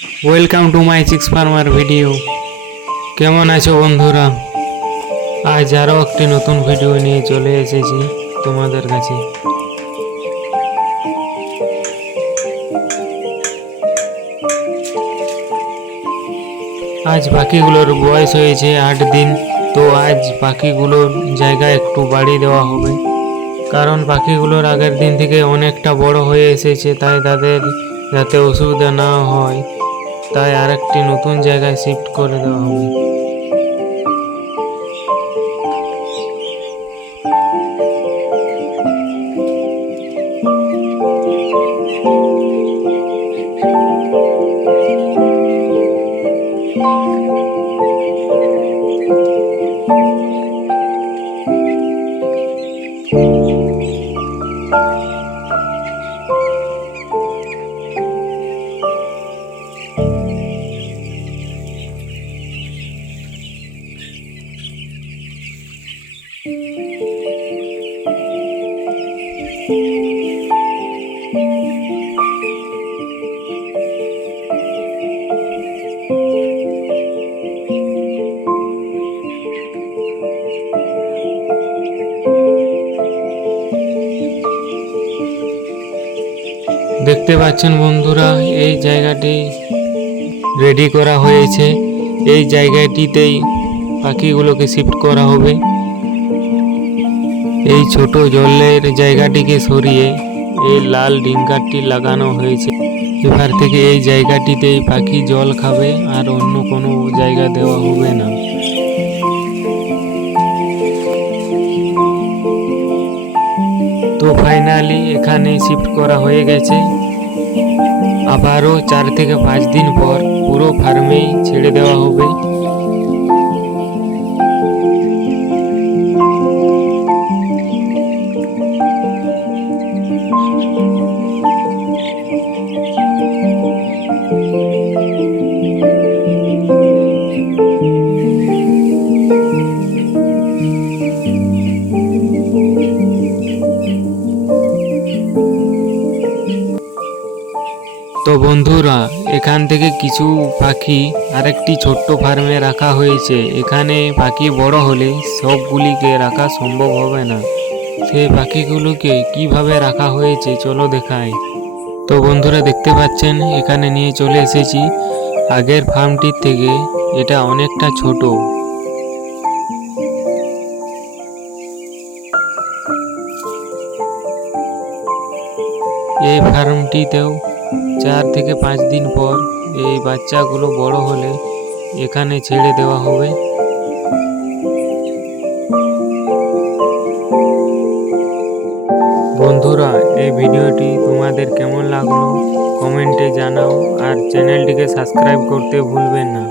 Welcome to my chicks farmer video. কেমন আছো বন্ধুরা? আজ আরও একটি নতুন ভিডিও নিয়ে চলে এসেছি তোমাদের কাছে। আজ পাখিগুলোর বয়স হয়েছে 8 দিন। তো আজ পাখিগুলোর জায়গা একটু বাড়িয়ে দেওয়া হবে, কারণ পাখিগুলোর আগের দিন থেকে অনেকটা বড় হয়ে এসেছে, তাই তাদের যাতে অসুবিধা না হয় তাই আরেকটি নতুন জায়গায় শিফট করে দেওয়া হবে। দেখতে পাচ্ছেন বন্ধুরা, এই জায়গাটি রেডি করা হয়েছে। এই জায়গাটিতেই পাখিগুলোকে শিফট করা হবে। এই ছোট জলের জায়গাটিকে সরিয়ে এই লাল ডিঙ্কারটি লাগানো হয়েছে। এবার থেকে এই জায়গাটিতেই পাখি জল খাবে, আর অন্য কোনো জায়গা দেওয়া হবে না। তো ফাইনালি এখানে শিফট করা হয়ে গেছে। আবারও 4 থেকে 5 দিন পর পুরো ফার্মেই ছেড়ে দেওয়া হবে। তো বন্ধুরা, এখান থেকে কিছু পাখি আরেকটি ছোট্ট ফার্মে রাখা হয়েছে। এখানে পাখি বড় হলে সবগুলিকে রাখা সম্ভব হবে না। সেই পাখিগুলোকে কিভাবে রাখা হয়েছে চলো দেখাই। তো বন্ধুরা, দেখতে পাচ্ছেন এখানে নিয়ে চলে এসেছি। আগের ফার্মটির থেকে এটা অনেকটা ছোট। এই ফার্মটিতেও 4 থেকে 5 দিন পর এই বাচ্চাগুলো বড় হলে এখানে ছেড়ে দেওয়া হবে। বন্ধুরা, এই ভিডিওটি তোমাদের কেমন লাগলো কমেন্টে জানাও, আর চ্যানেলটিকে সাবস্ক্রাইব করতে ভুলবেন না।